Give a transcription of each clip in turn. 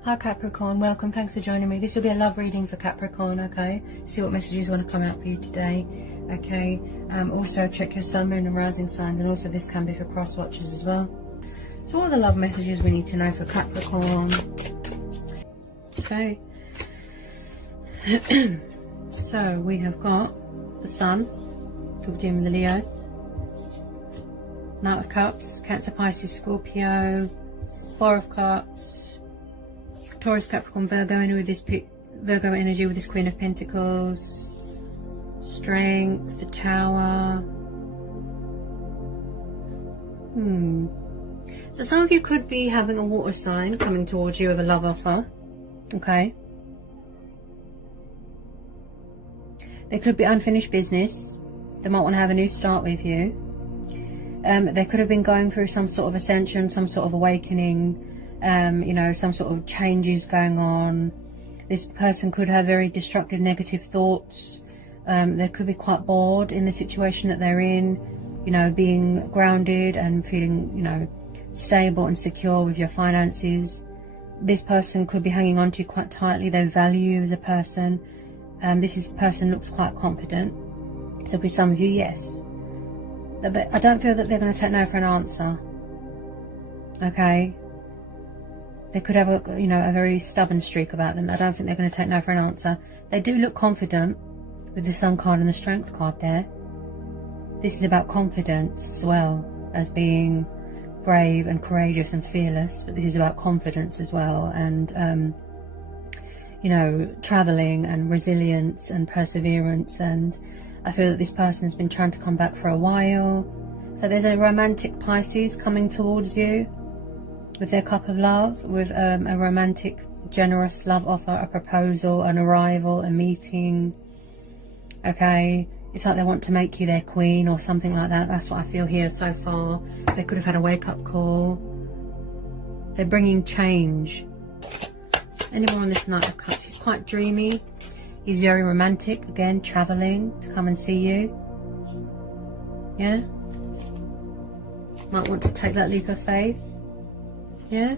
Hi Capricorn, welcome, thanks for joining me. This will be a love reading for Capricorn, okay? See what messages want to come out for you today, okay? Also check your sun, moon and rising signs, and also this can be for cross watchers as well. So what are the love messages we need to know for Capricorn? Okay. So we have got the sun, could be dealing with the Leo, Knight of Cups, Cancer, Pisces, Scorpio, Four of Cups, Taurus, Capricorn, Virgo, and with this Virgo energy with this Queen of Pentacles, Strength, the Tower. So some of you could be having a water sign coming towards you with a love offer. Okay. There could be unfinished business. They might want to have a new start with you. They could have been going through some sort of ascension, some sort of awakening. You know, some sort of changes going on. This person could have very destructive, negative thoughts. They could be quite bored in the situation that they're in, you know, being grounded and feeling, you know, stable and secure with your finances. This person could be hanging on to you quite tightly. They value you as a person. This person looks quite confident. So for some of you, yes. But I don't feel that they're going to take no for an answer. Okay. They could have a, you know, a very stubborn streak about them. I don't think they're going to take no for an answer. They do look confident with the Sun card and the Strength card there. This is about confidence as well as being brave and courageous and fearless. But this is about confidence as well, and you know, traveling and resilience and perseverance. And I feel that this person has been trying to come back for a while. So there's a romantic Pisces coming towards you with their cup of love, with a romantic, generous love offer, a proposal, an arrival, a meeting. Okay, it's like they want to make you their queen or something like that. That's what I feel here so far. They could have had a wake-up call. They're bringing change. Any more on this Knight of Cups? He's quite dreamy. He's very romantic. Again, traveling to come and see you. Yeah? Might want to take that leap of faith. Yeah,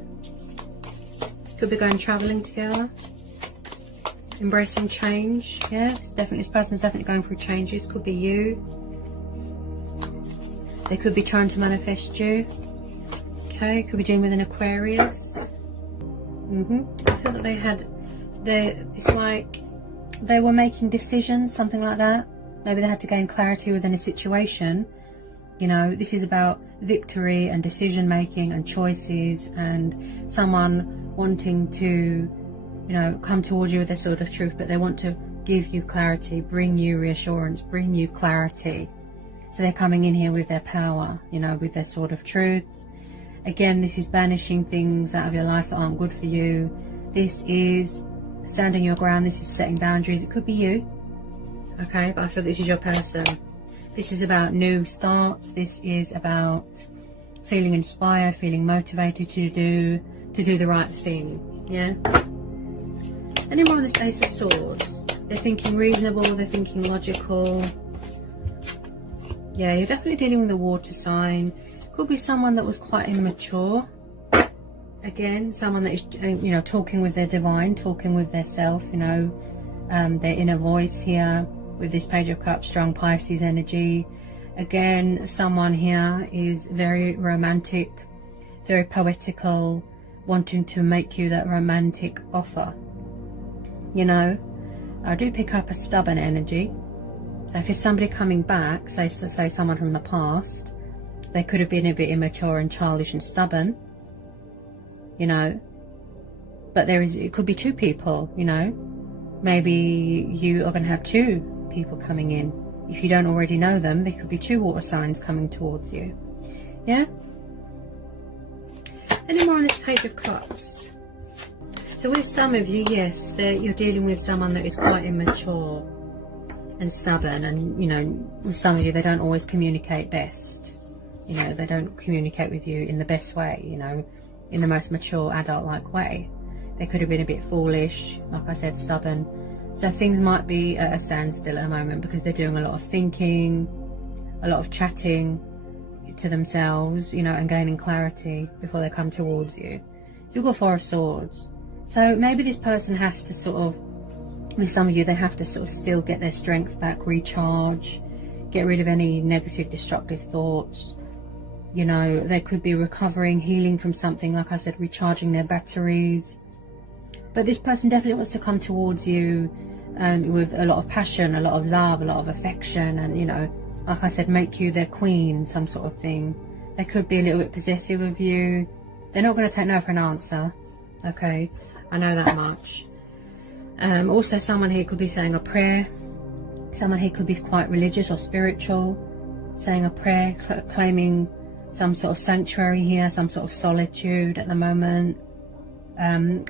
could be going traveling together, embracing change. Yeah, it's definitely, this person's definitely going through changes. Could be you. They could be trying to manifest you. Okay, could be dealing with an Aquarius. I feel that it's like they were making decisions, something like that. Maybe they had to gain clarity within a situation. You know, this is about victory and decision making and choices, and someone wanting to, you know, come towards you with their sort of truth, but they want to give you clarity, bring you reassurance, bring you clarity. So they're coming in here with their power, you know, with their sort of truth. Again, this is banishing things out of your life that aren't good for you. This is standing your ground. This is setting boundaries. It could be you. Okay, but I feel this is your person. This is about new starts. This is about feeling inspired, feeling motivated to do the right thing. Yeah. Any more on this Ace of Swords? They're thinking reasonable. They're thinking logical. Yeah, you're definitely dealing with a water sign. Could be someone that was quite immature. Again, someone that is, you know, talking with their divine, talking with their self. You know, their inner voice here. With this Page of Cups, strong Pisces energy. Again, someone here is very romantic, very poetical, wanting to make you that romantic offer. You know, I do pick up a stubborn energy. So if it's somebody coming back, say someone from the past, they could have been a bit immature and childish and stubborn. You know, but it could be two people, you know. Maybe you are going to have two people coming in. If you don't already know them, there could be two water signs coming towards you. Yeah? Any more on this Page of Cups? So with some of you, yes, you're dealing with someone that is quite immature and stubborn, and, you know, with some of you, they don't always communicate best. You know, they don't communicate with you in the best way, you know, in the most mature, adult-like way. They could have been a bit foolish, like I said, stubborn. So things might be at a standstill at the moment because they're doing a lot of thinking, a lot of chatting to themselves, you know, and gaining clarity before they come towards you. So you've got Four of Swords. So maybe this person has to sort of, with some of you, they have to sort of still get their strength back, recharge, get rid of any negative, destructive thoughts. You know, they could be recovering, healing from something, like I said, recharging their batteries. But this person definitely wants to come towards you with a lot of passion, a lot of love, a lot of affection, and, you know, like I said, make you their queen, some sort of thing. They could be a little bit possessive of you. They're not going to take no for an answer. Okay, I know that much. Also, someone here could be saying a prayer. Someone here could be quite religious or spiritual, saying a prayer, claiming some sort of sanctuary here, some sort of solitude at the moment.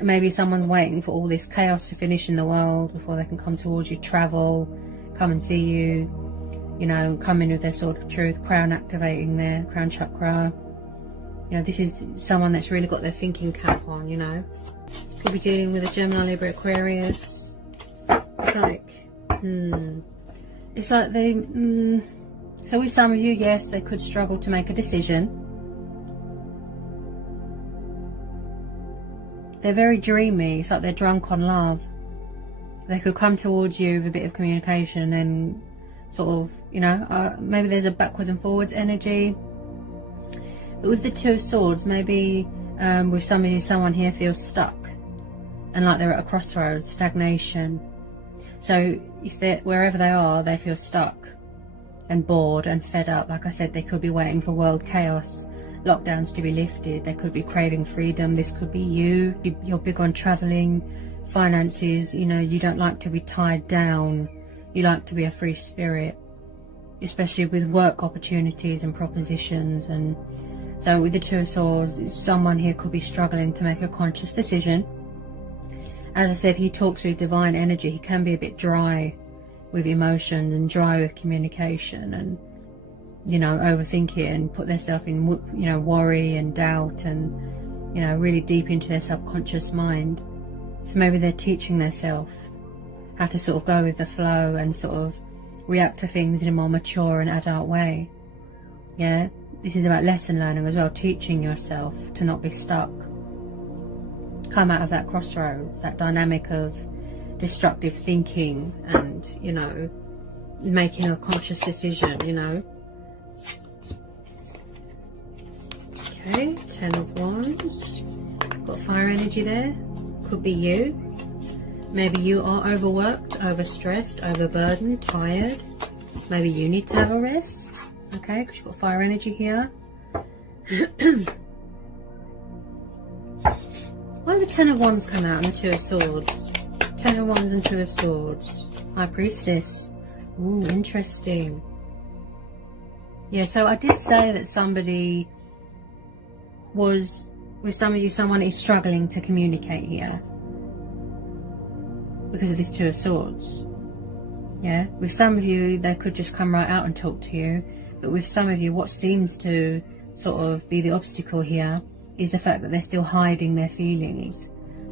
Maybe someone's waiting for all this chaos to finish in the world before they can come towards you, travel, come and see you, you know, come in with their sword of truth, crown activating their crown chakra. You know, this is someone that's really got their thinking cap on, you know. Could be dealing with a Gemini, Libra, Aquarius. It's like, it's like they, so with some of you, yes, they could struggle to make a decision. They're very dreamy. It's like they're drunk on love. They could come towards you with a bit of communication and sort of, you know, maybe there's a backwards and forwards energy. But with the Two of Swords, maybe with some of you, someone here feels stuck and like they're at a crossroads, stagnation. So if they're, wherever they are, they feel stuck and bored and fed up. Like I said, they could be waiting for world chaos, lockdowns to be lifted. They could be craving freedom. This could be you. You're big on traveling, finances. You know, you don't like to be tied down. You like to be a free spirit, especially with work opportunities and propositions. And so with the Two of Swords, someone here could be struggling to make a conscious decision. As I said, he talks with divine energy. He can be a bit dry with emotions and dry with communication, and, you know, overthink it and put themselves in, you know, worry and doubt, and, you know, really deep into their subconscious mind. So maybe they're teaching themselves how to sort of go with the flow and sort of react to things in a more mature and adult way. Yeah, this is about lesson learning as well, teaching yourself to not be stuck. Come out of that crossroads, that dynamic of destructive thinking and, you know, making a conscious decision, you know. Okay, Ten of Wands. Got fire energy there. Could be you. Maybe you are overworked, overstressed, overburdened, tired. Maybe you need to have a rest. Okay, because you've got fire energy here. Why did the Ten of Wands come out and the Two of Swords? Ten of Wands and Two of Swords. High Priestess. Ooh, interesting. Yeah, so I did say that somebody was, with some of you, someone is struggling to communicate here because of this Two of Swords. Yeah, with some of you, they could just come right out and talk to you. But with some of you, what seems to sort of be the obstacle here is the fact that they're still hiding their feelings.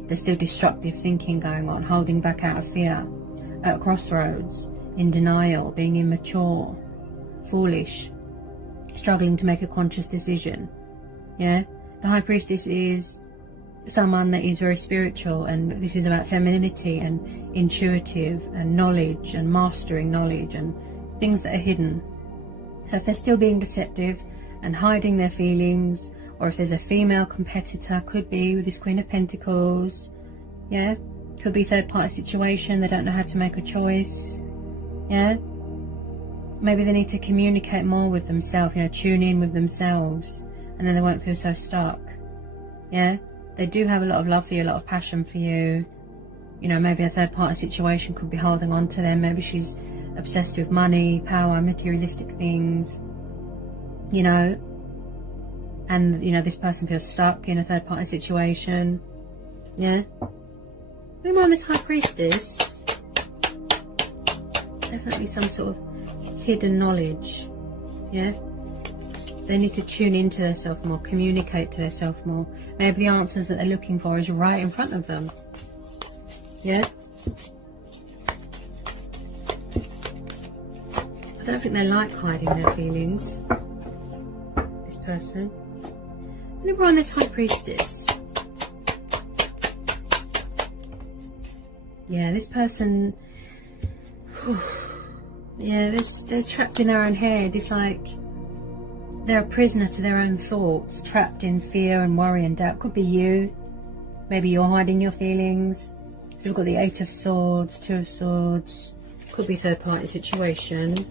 There's still destructive thinking going on, holding back out of fear, at crossroads, in denial, being immature, foolish, struggling to make a conscious decision. Yeah, the High Priestess is someone that is very spiritual, and this is about femininity and intuitive and knowledge and mastering knowledge and things that are hidden. So if they're still being deceptive and hiding their feelings, or if there's a female competitor, could be with this Queen of Pentacles, yeah, could be third party situation, they don't know how to make a choice, yeah, maybe they need to communicate more with themselves, you know, tune in with themselves, and then they won't feel so stuck. Yeah, they do have a lot of love for you, a lot of passion for you. You know, maybe a third party situation could be holding on to them. Maybe she's obsessed with money, power, materialistic things, you know, and, you know, this person feels stuck in a third party situation. Yeah, maybe on this High Priestess, definitely some sort of hidden knowledge. Yeah, they need to tune into themselves more, communicate to themselves more. Maybe the answers that they're looking for is right in front of them. Yeah, I don't think they like hiding their feelings, this person. Libra on this High Priestess. Yeah, this person, yeah, they're trapped in their own head. It's like they're a prisoner to their own thoughts, trapped in fear and worry and doubt. Could be you. Maybe you're hiding your feelings. So we've got the 8 of Swords, 2 of Swords. Could be third party situation.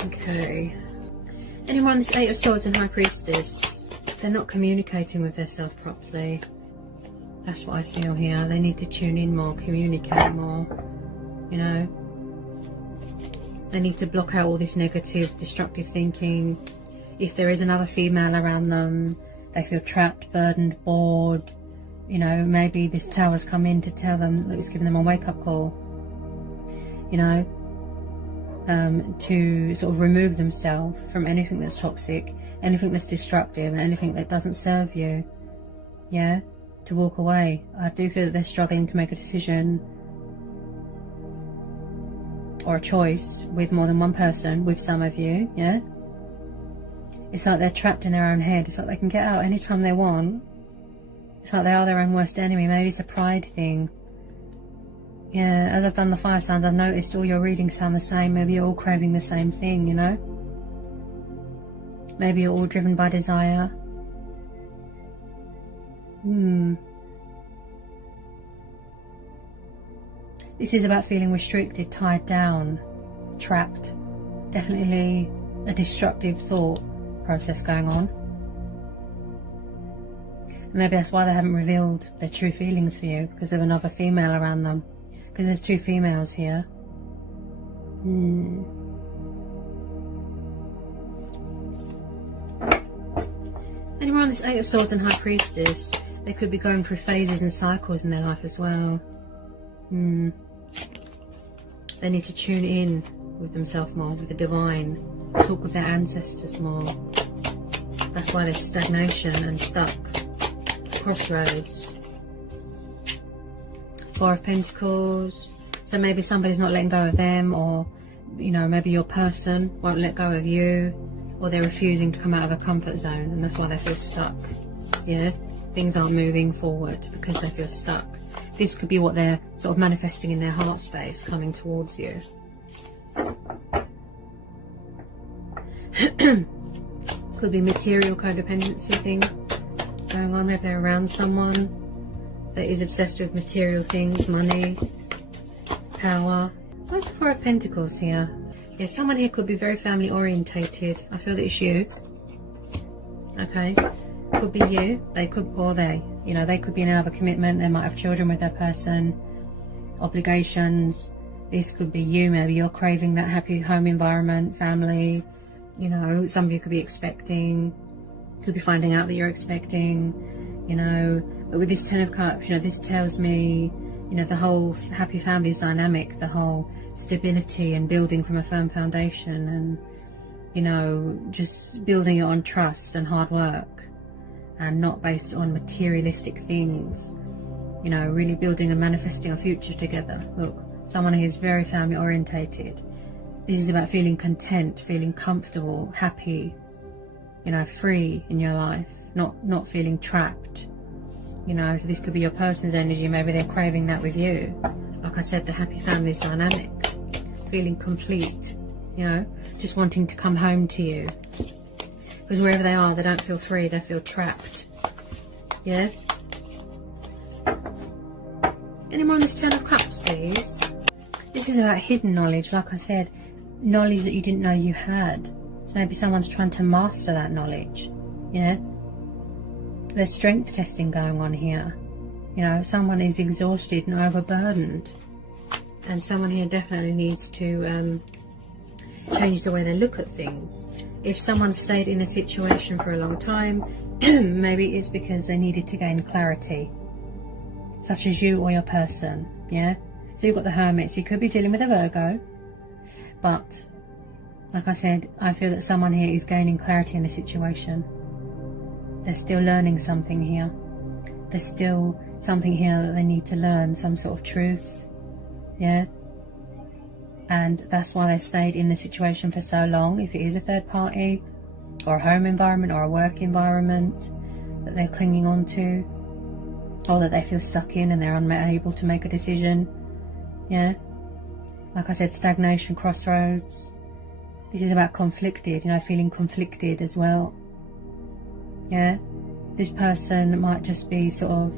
Okay. Anyone on this 8 of Swords and High Priestess, they're not communicating with themselves properly. That's what I feel here. They need to tune in more, communicate more, you know. They need to block out all this negative, destructive thinking. If there is another female around them, they feel trapped, burdened, bored. You know, maybe this Tower's come in to tell them that it's giving them a wake-up call. You know, to sort of remove themselves from anything that's toxic, anything that's destructive, and anything that doesn't serve you. Yeah, to walk away. I do feel that they're struggling to make a decision or a choice with more than one person, with some of you. Yeah, it's like they're trapped in their own head. It's like they can get out anytime they want. It's like they are their own worst enemy. Maybe it's a pride thing. Yeah, as I've done the fire signs, I've noticed all your readings sound the same. Maybe you're all craving the same thing, you know? Maybe you're all driven by desire. This is about feeling restricted, tied down, trapped. Definitely a destructive thought process going on. Maybe that's why they haven't revealed their true feelings for you, because of another female around them. Because there's 2 females here. Anyone on this 8 of Swords and High Priestess, they could be going through phases and cycles in their life as well. They need to tune in with themselves more, with the divine. Talk with their ancestors more. That's why there's stagnation and stuck. Crossroads. 4 of Pentacles. So maybe somebody's not letting go of them, or, you know, maybe your person won't let go of you, or they're refusing to come out of a comfort zone, and that's why they feel stuck. Yeah, things aren't moving forward because they feel stuck. This could be what they're sort of manifesting in their heart space, coming towards you. Could be material codependency thing going on. Maybe they're around someone that is obsessed with material things, money, power. What's the 4 of Pentacles here? Yeah, someone here could be very family orientated. I feel that it's you. Okay, could be you. They could, or they, you know, they could be in another commitment. They might have children with their person, obligations. This could be you. Maybe you're craving that happy home environment, family. You know, some of you could be expecting, could be finding out that you're expecting, you know. But with this 10 of Cups, you know, this tells me, you know, the whole happy families dynamic, the whole stability and building from a firm foundation, and, you know, just building it on trust and hard work, and not based on materialistic things. You know, really building and manifesting a future together. Look, someone who is very family orientated. This is about feeling content, feeling comfortable, happy, you know, free in your life, not feeling trapped. You know, so this could be your person's energy. Maybe they're craving that with you. Like I said, the happy family's dynamic. Feeling complete, you know, just wanting to come home to you. Because wherever they are, they don't feel free, they feel trapped. Yeah? Anyone on this 10 of Cups, please? This is about hidden knowledge, like I said. Knowledge that you didn't know you had. So maybe someone's trying to master that knowledge. Yeah? There's strength testing going on here. You know, someone is exhausted and overburdened. And someone here definitely needs to change the way they look at things. If someone stayed in a situation for a long time, maybe it's because they needed to gain clarity. Such as you or your person, yeah? So you've got the Hermit, so you could be dealing with a Virgo. But, like I said, I feel that someone here is gaining clarity in the situation. They're still learning something here. There's still something here that they need to learn, some sort of truth. Yeah? And that's why they stayed in the situation for so long. If it is a third party, or a home environment, or a work environment that they're clinging on to. or that they feel stuck in and they're unable to make a decision. Yeah, like I said, stagnation, crossroads. This is about conflicted, you know, feeling conflicted as well. Yeah, this person might just be sort of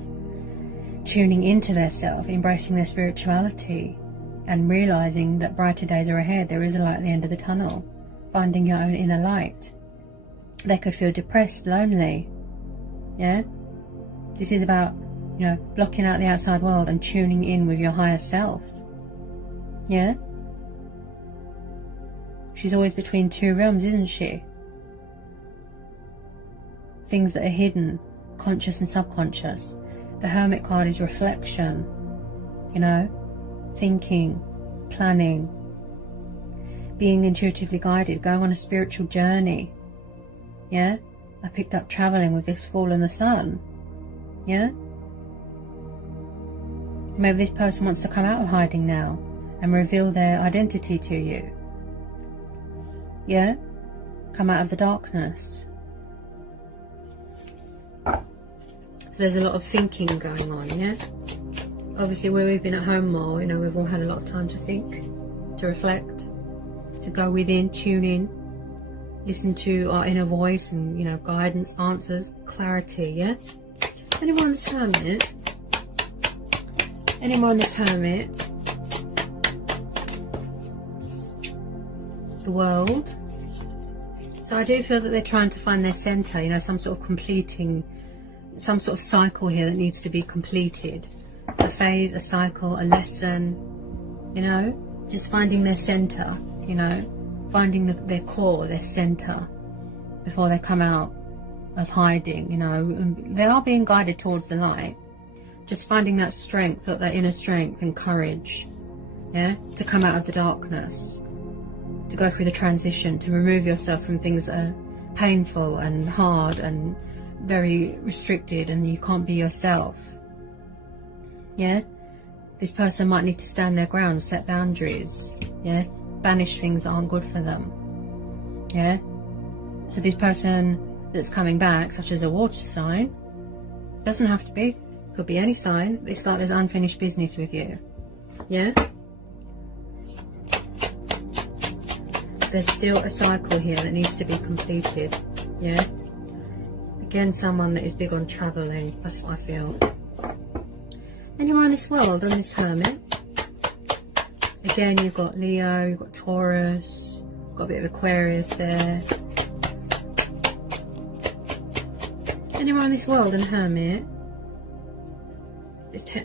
tuning into their self, embracing their spirituality, and realizing that brighter days are ahead. There is a light at the end of the tunnel. Finding your own inner light. They could feel depressed, lonely. Yeah, this is about, you know, blocking out the outside world and tuning in with your higher self. Yeah, she's always between two realms, isn't she? Things that are hidden, conscious and subconscious. The Hermit card is reflection, you know, thinking, planning, being intuitively guided, going on a spiritual journey. Yeah, I picked up traveling with this Fool and the Sun. Yeah, maybe this person wants to come out of hiding now and reveal their identity to you. Yeah, come out of the darkness. So there's a lot of thinking going on, yeah? Obviously, where we've been at home more, you know, we've all had a lot of time to think, to reflect, to go within, tune in, listen to our inner voice and, you know, guidance, answers, clarity, yeah? Anyone on this Hermit? Anyone on this Hermit? The World. So I do feel that they're trying to find their centre, you know, some sort of completing, some sort of cycle here that needs to be completed. A phase, a cycle, a lesson, you know, just finding their centre, you know, finding their core, their centre before they come out of hiding, you know. They are being guided towards the light, just finding that strength, that inner strength and courage, yeah, to come out of the darkness, to go through the transition, to remove yourself from things that are painful and hard and very restricted and you can't be yourself. Yeah, this person might need to stand their ground, set boundaries, yeah, banish things that aren't good for them. Yeah, so this person that's coming back, such as a water sign, doesn't have to be, could be any sign. It's like there's unfinished business with you. Yeah, there's still a cycle here that needs to be completed. Yeah, again, someone that is big on traveling, that's what I feel. Anyone in this world, on this Hermit? Again, you've got Leo, you've got Taurus, got a bit of Aquarius there. Anyone in this world in Hermit?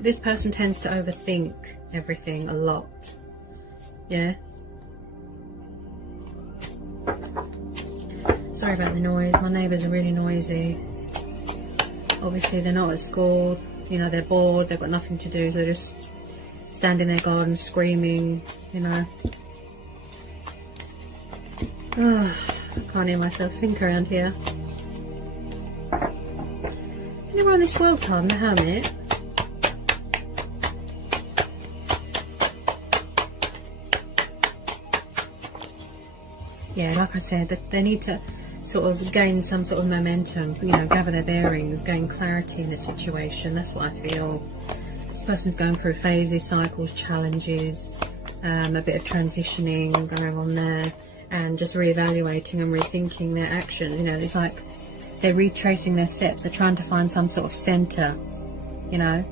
This person tends to overthink everything a lot. Yeah. Sorry about the noise. My neighbours are really noisy. Obviously, they're not at school. You know, they're bored. They've got nothing to do. They're just stand in their garden screaming, you know. Oh, I can't hear myself think around here. Anyone on this world card, the Hermit? Yeah, like I said, they need to sort of gain some sort of momentum, you know, gather their bearings, gain clarity in the situation. That's what I feel. This person's going through phases, cycles, challenges, a bit of transitioning going on there, and just reevaluating and rethinking their actions. You know, it's like they're retracing their steps. They're trying to find some sort of centre, you know.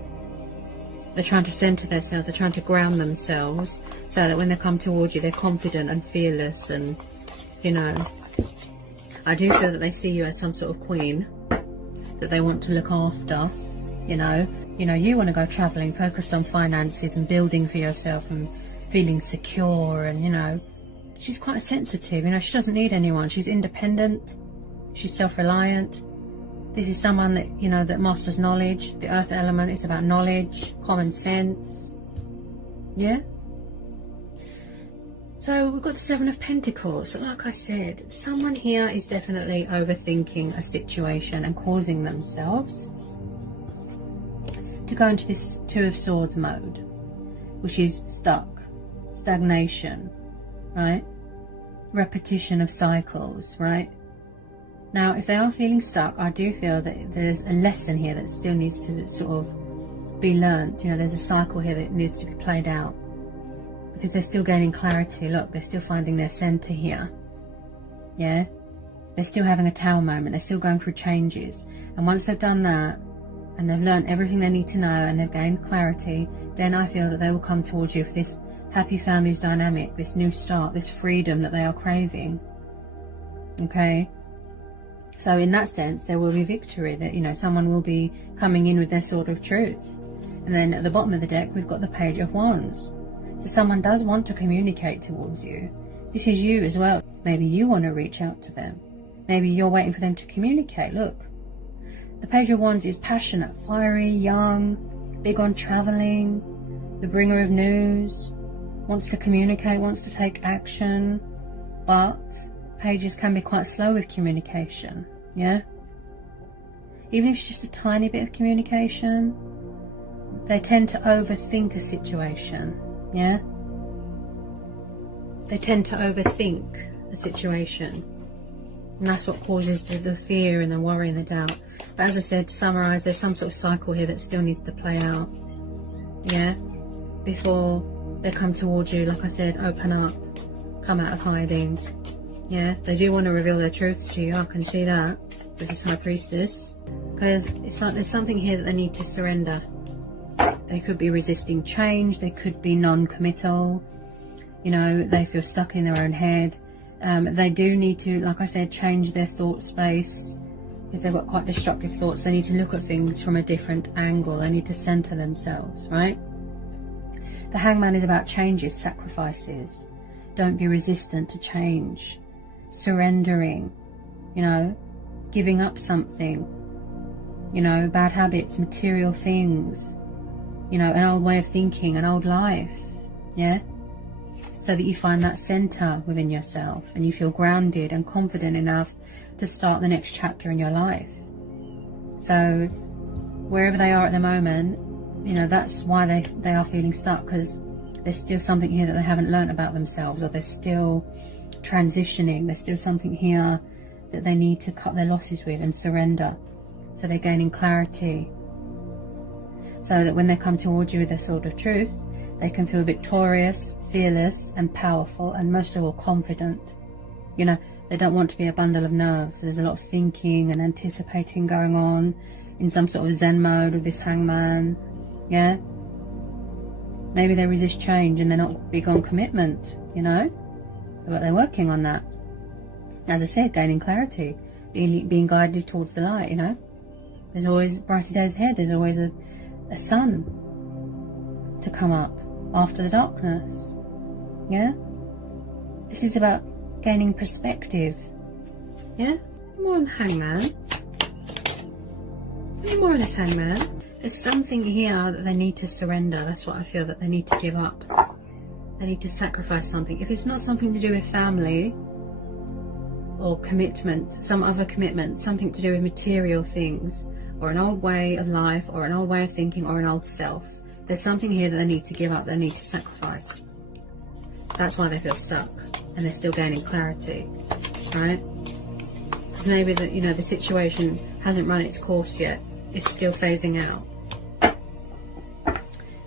They're trying to centre themselves. They're trying to ground themselves so that when they come towards you, they're confident and fearless, and, you know, I do feel that they see you as some sort of queen that they want to look after, you know. You want to go travelling, focus on finances and building for yourself and feeling secure, and, you know, she's quite sensitive, you know, she doesn't need anyone. She's independent, she's self-reliant. This is someone that, you know, that masters knowledge. The earth element is about knowledge, common sense, yeah. So we've got the Seven of Pentacles. So like I said, someone here is definitely overthinking a situation and causing themselves to go into this Two of Swords mode, which is stuck, stagnation, right? Repetition of cycles, right? Now, if they are feeling stuck, I do feel that there's a lesson here that still needs to sort of be learnt. You know, there's a cycle here that needs to be played out, because they're still gaining clarity. Look, they're still finding their centre here. Yeah, they're still having a Tower moment. They're still going through changes, and once they've done that and they've learned everything they need to know and they've gained clarity, then I feel that they will come towards you for this happy families dynamic, this new start, this freedom that they are craving. Okay, so in that sense there will be victory, that, you know, someone will be coming in with their sword of truth. And then at the bottom of the deck we've got the Page of Wands. So someone does want to communicate towards you. This is you as well. Maybe you want to reach out to them. Maybe you're waiting for them to communicate. Look, the Page of Wands is passionate, fiery, young, big on traveling, the bringer of news, wants to communicate, wants to take action, but pages can be quite slow with communication. Yeah, even if it's just a tiny bit of communication, they tend to overthink a situation. Yeah, they tend to overthink a situation, and that's what causes the fear and the worry and the doubt. But as I said, to summarise, there's some sort of cycle here that still needs to play out. Yeah, before they come towards you. Like I said, open up, come out of hiding. Yeah, they do want to reveal their truths to you. I can see that with this High Priestess, because it's like there's something here that they need to surrender. They could be resisting change, they could be non-committal, you know, they feel stuck in their own head. They do need to, like I said, change their thought space. If they've got quite destructive thoughts, they need to look at things from a different angle. They need to center themselves, right? The Hangman is about changes, sacrifices. Don't be resistant to change. Surrendering, you know, giving up something, you know, bad habits, material things, you know, an old way of thinking, an old life. Yeah, so that you find that center within yourself and you feel grounded and confident enough to start the next chapter in your life. So wherever they are at the moment, you know, that's why they are feeling stuck, because there's still something here that they haven't learned about themselves, or they're still transitioning. There's still something here that they need to cut their losses with and surrender, so they're gaining clarity, so that when they come towards you with their sword of truth, they can feel victorious, fearless and powerful, and most of all confident. You know, they don't want to be a bundle of nerves. So there's a lot of thinking and anticipating going on in some sort of Zen mode with this Hangman. Yeah, maybe they resist change and they're not big on commitment, you know, but they're working on that. As I said, gaining clarity, being guided towards the light. You know, there's always brighter days ahead. There's always a sun to come up after the darkness. Yeah, this is about gaining perspective. Yeah, more on the Hangman. Any more on this Hangman? There's something here that they need to surrender. That's what I feel, that they need to give up. They need to sacrifice something. If it's not something to do with family or commitment, some other commitment, something to do with material things, or an old way of life, or an old way of thinking, or an old self, there's something here that they need to give up, they need to sacrifice. That's why they feel stuck, and they're still gaining clarity, right? Because maybe the situation hasn't run its course yet. It's still phasing out.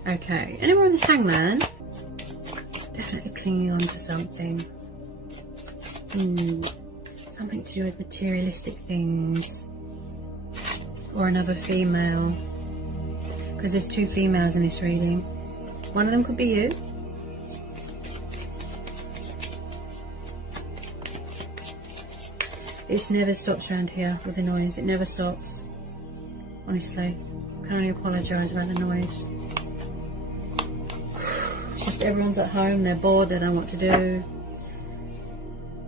Okay, anyone on this Hangman? Definitely clinging on to something. Something to do with materialistic things. Or another female. Because there's two females in this reading. One of them could be you. It never stops around here with the noise. It never stops. Honestly, I can only apologise about the noise. It's just everyone's at home, they're bored, they don't know what to do.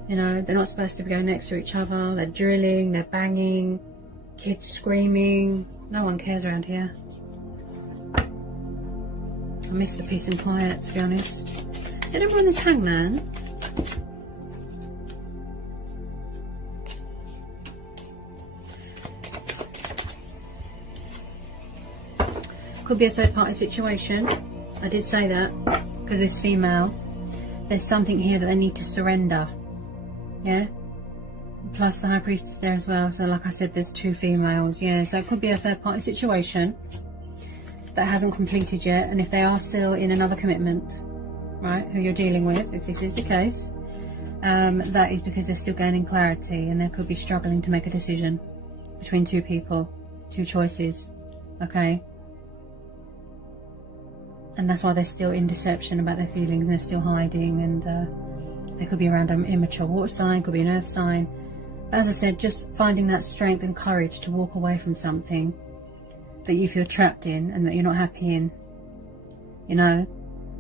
You know, they're not supposed to be going next to each other. They're drilling, they're banging, kids screaming. No one cares around here. I miss the peace and quiet, to be honest. Did everyone this Hangman? Could be a third party situation. I did say that, because this female, there's something here that they need to surrender. Yeah, plus the High Priestess there as well. So like I said, there's 2 females. Yeah, so it could be a third party situation that hasn't completed yet. And if they are still in another commitment, right, who you're dealing with, if this is the case, that is because they're still gaining clarity, and they could be struggling to make a decision between 2 people, 2 choices. Okay, and that's why they're still in deception about their feelings, and they're still hiding. And they could be around an immature water sign, could be an earth sign. As I said, just finding that strength and courage to walk away from something that you feel trapped in and that you're not happy in. You know,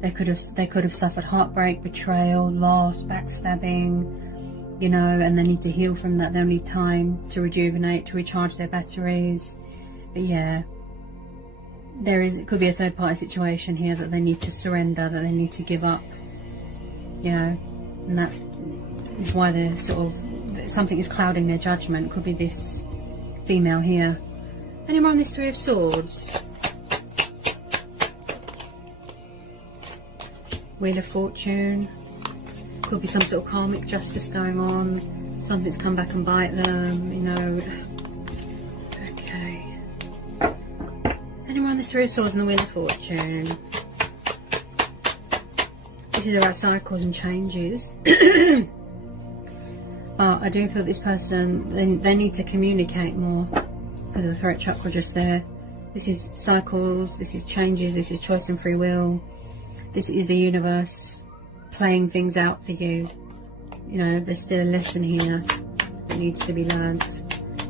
they could have suffered heartbreak, betrayal, loss, backstabbing, you know, and they need to heal from that. They'll need time to rejuvenate, to recharge their batteries. But yeah, it could be a third party situation here that they need to surrender, that they need to give up, you know, and that is why they're sort of, something is clouding their judgment. Could be this female here. Anyone on this 3 of Swords? Wheel of Fortune. Could be some sort of karmic justice going on. Something's come back and bite them, you know. Okay. Anyone on this 3 of Swords and the Wheel of Fortune? This is about cycles and changes. I do feel this person, they need to communicate more because of the throat chakra just there. This is cycles, this is changes, this is choice and free will. This is the universe playing things out for you. You know, there's still a lesson here that needs to be learned.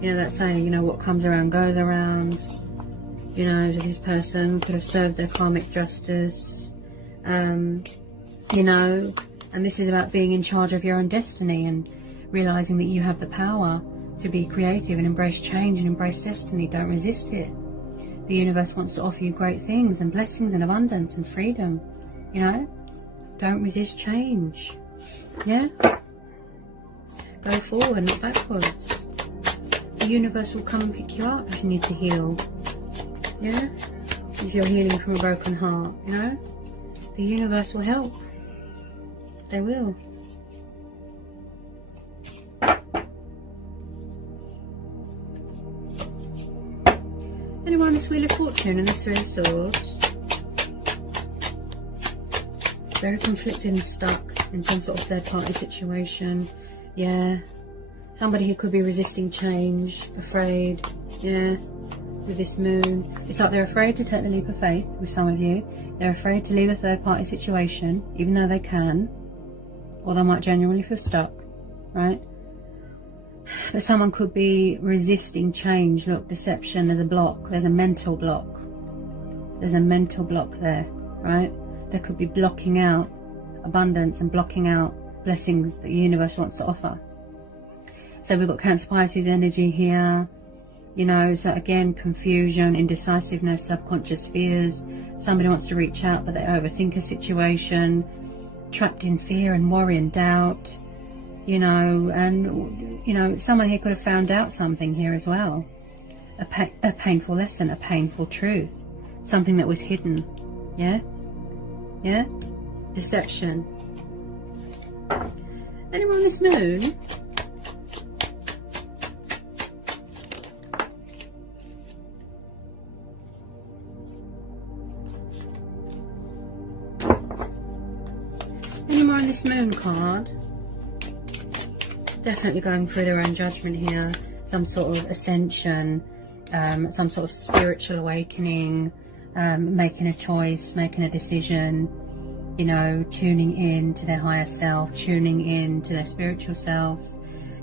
You know, that saying, you know, what comes around goes around. You know, this person could have served their karmic justice. You know, and this is about being in charge of your own destiny and realizing that you have the power to be creative and embrace change and embrace destiny. Don't resist it. The universe wants to offer you great things and blessings and abundance and freedom. You know, don't resist change. Yeah, go forward, not backwards. The universe will come and pick you up if you need to heal. Yeah, if you're healing from a broken heart, you know, the universe will help. They will. Anyone on this Wheel of Fortune and this 3 of Swords? Very conflicted and stuck in some sort of third party situation. Yeah, somebody who could be resisting change, afraid. Yeah, with this moon, it's like they're afraid to take the leap of faith. With some of you, they're afraid to leave a third party situation, even though they can, or they might genuinely feel stuck, right? But someone could be resisting change. Look, deception, there's a block, there's a mental block. There's a mental block there, right? There could be blocking out abundance and blocking out blessings that the universe wants to offer. So we've got Cancer Pisces energy here, you know, so again, confusion, indecisiveness, subconscious fears. Somebody wants to reach out but they overthink a situation, trapped in fear and worry and doubt, you know. And you know, someone here could have found out something here as well, a painful lesson, a painful truth, something that was hidden. Yeah, deception. Anyone on this moon? Anyone on this moon card? Definitely going through their own judgment here, some sort of ascension, some sort of spiritual awakening, making a choice, making a decision, you know, tuning in to their higher self, tuning in to their spiritual self.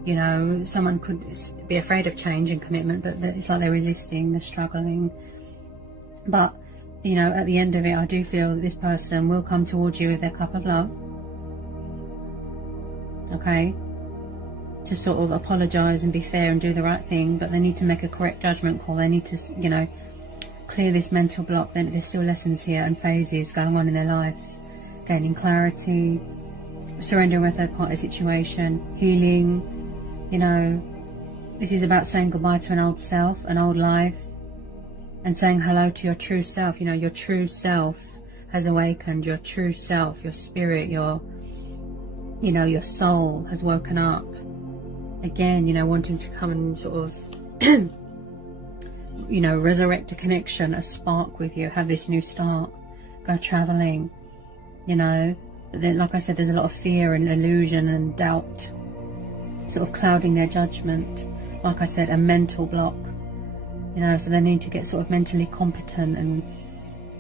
You know, someone could be afraid of change and commitment, but it's like they're resisting, they're struggling. But, you know, at the end of it, I do feel that this person will come towards you with their cup of love. Okay? To sort of apologise and be fair and do the right thing, but they need to make a correct judgment call. They need to, you know, clear this mental block. Then there's still lessons here and phases going on in their life, gaining clarity, surrendering a third party situation, healing. You know, this is about saying goodbye to an old self, an old life, and saying hello to your true self. You know, your true self has awakened. Your true self, your spirit, your, you know, your soul has woken up. again, you know, wanting to come and sort of you know, resurrect a connection, a spark with you, have this new start, go traveling, you know. But then, like I said, there's a lot of fear and illusion and doubt sort of clouding their judgment. Like I said, a mental block, you know, so they need to get sort of mentally competent and,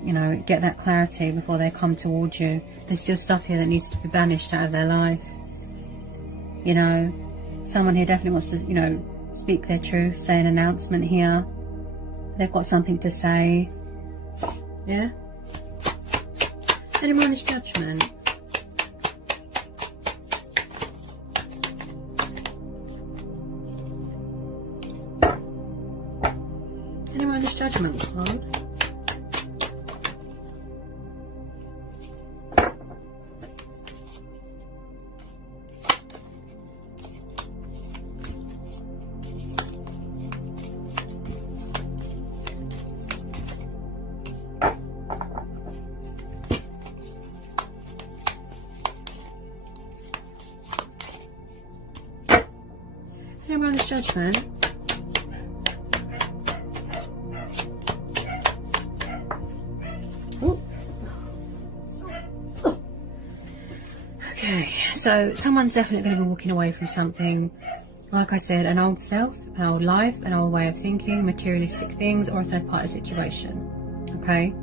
you know, get that clarity before they come towards you. There's still stuff here that needs to be banished out of their life, you know. Someone here definitely wants to, you know, speak their truth, say an announcement here. They've got something to say, yeah. Anyone is judgment. Anyone is judgment card. Anyone is judgment. Okay, so someone's definitely going to be walking away from something, like I said, an old self, an old life, an old way of thinking, materialistic things, or a third party situation. Okay,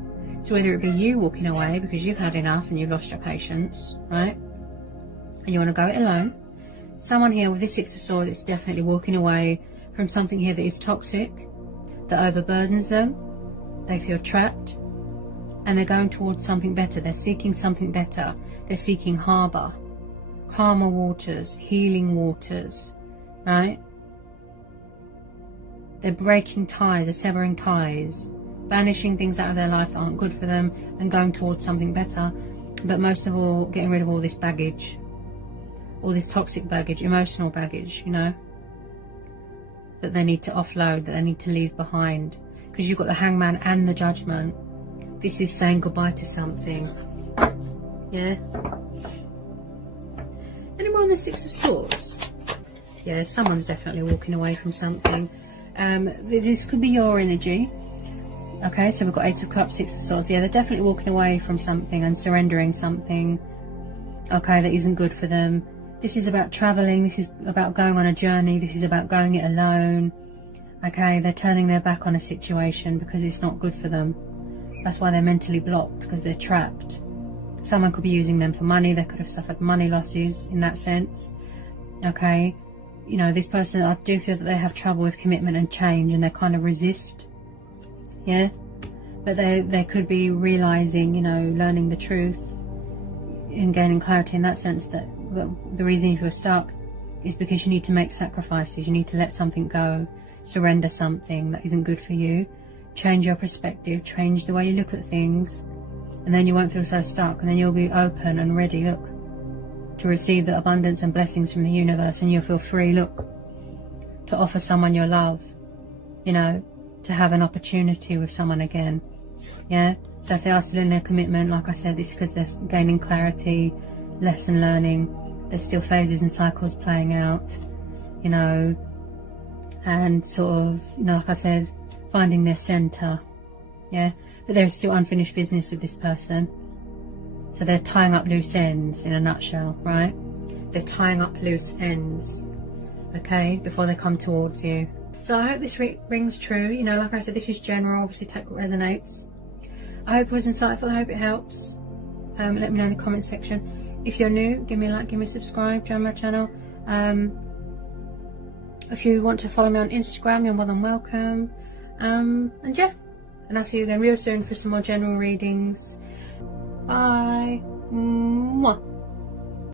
so whether it be you walking away because you've had enough and you've lost your patience, right, and you want to go it alone. Someone here with this Six of Swords is definitely walking away from something here that is toxic, that overburdens them. They feel trapped, and they're going towards something better. They're seeking something better. They're seeking harbour, calmer waters, healing waters, right? They're breaking ties, they're severing ties, banishing things out of their life that aren't good for them, and going towards something better. But most of all, getting rid of all this baggage, all this toxic baggage, emotional baggage, you know, that they need to offload, that they need to leave behind. Because you've got the Hangman and the Judgment. This is saying goodbye to something. Yeah. Anyone on the Six of Swords? Yeah, someone's definitely walking away from something. This could be your energy. Okay, so we've got Eight of Cups, Six of Swords. Yeah, they're definitely walking away from something and surrendering something, okay, that isn't good for them. This is about traveling. This is about going on a journey. This is about going it alone. Okay, they're turning their back on a situation because it's not good for them. That's why they're mentally blocked, because they're trapped. Someone could be using them for money. They could have suffered money losses in that sense. Okay, you know, this person, I do feel that they have trouble with commitment and change, and they kind of resist. Yeah, but they could be realizing, you know, learning the truth and gaining clarity in that sense, that the reason you feel stuck is because you need to make sacrifices. You need to let something go, surrender something that isn't good for you, change your perspective, change the way you look at things, and then you won't feel so stuck, and then you'll be open and ready, look, to receive the abundance and blessings from the universe, and you'll feel free, look, to offer someone your love, you know, to have an opportunity with someone again. Yeah, so if they are still in their commitment, like I said, it's because they're gaining clarity, lesson learning. There's still phases and cycles playing out, you know, and sort of, you know, like I said, finding their center. Yeah, but there's still unfinished business with this person. So they're tying up loose ends, in a nutshell, right? They're tying up loose ends, okay, before they come towards you. So I hope this rings true. You know, like I said, this is general, obviously take what resonates. I hope it was insightful. I hope it helps. Let me know in the comment section. If you're new, give me a like, give me a subscribe, join my channel. If you want to follow me on Instagram, you're more than welcome. And yeah, and I'll see you again real soon for some more general readings. Bye. Mwah.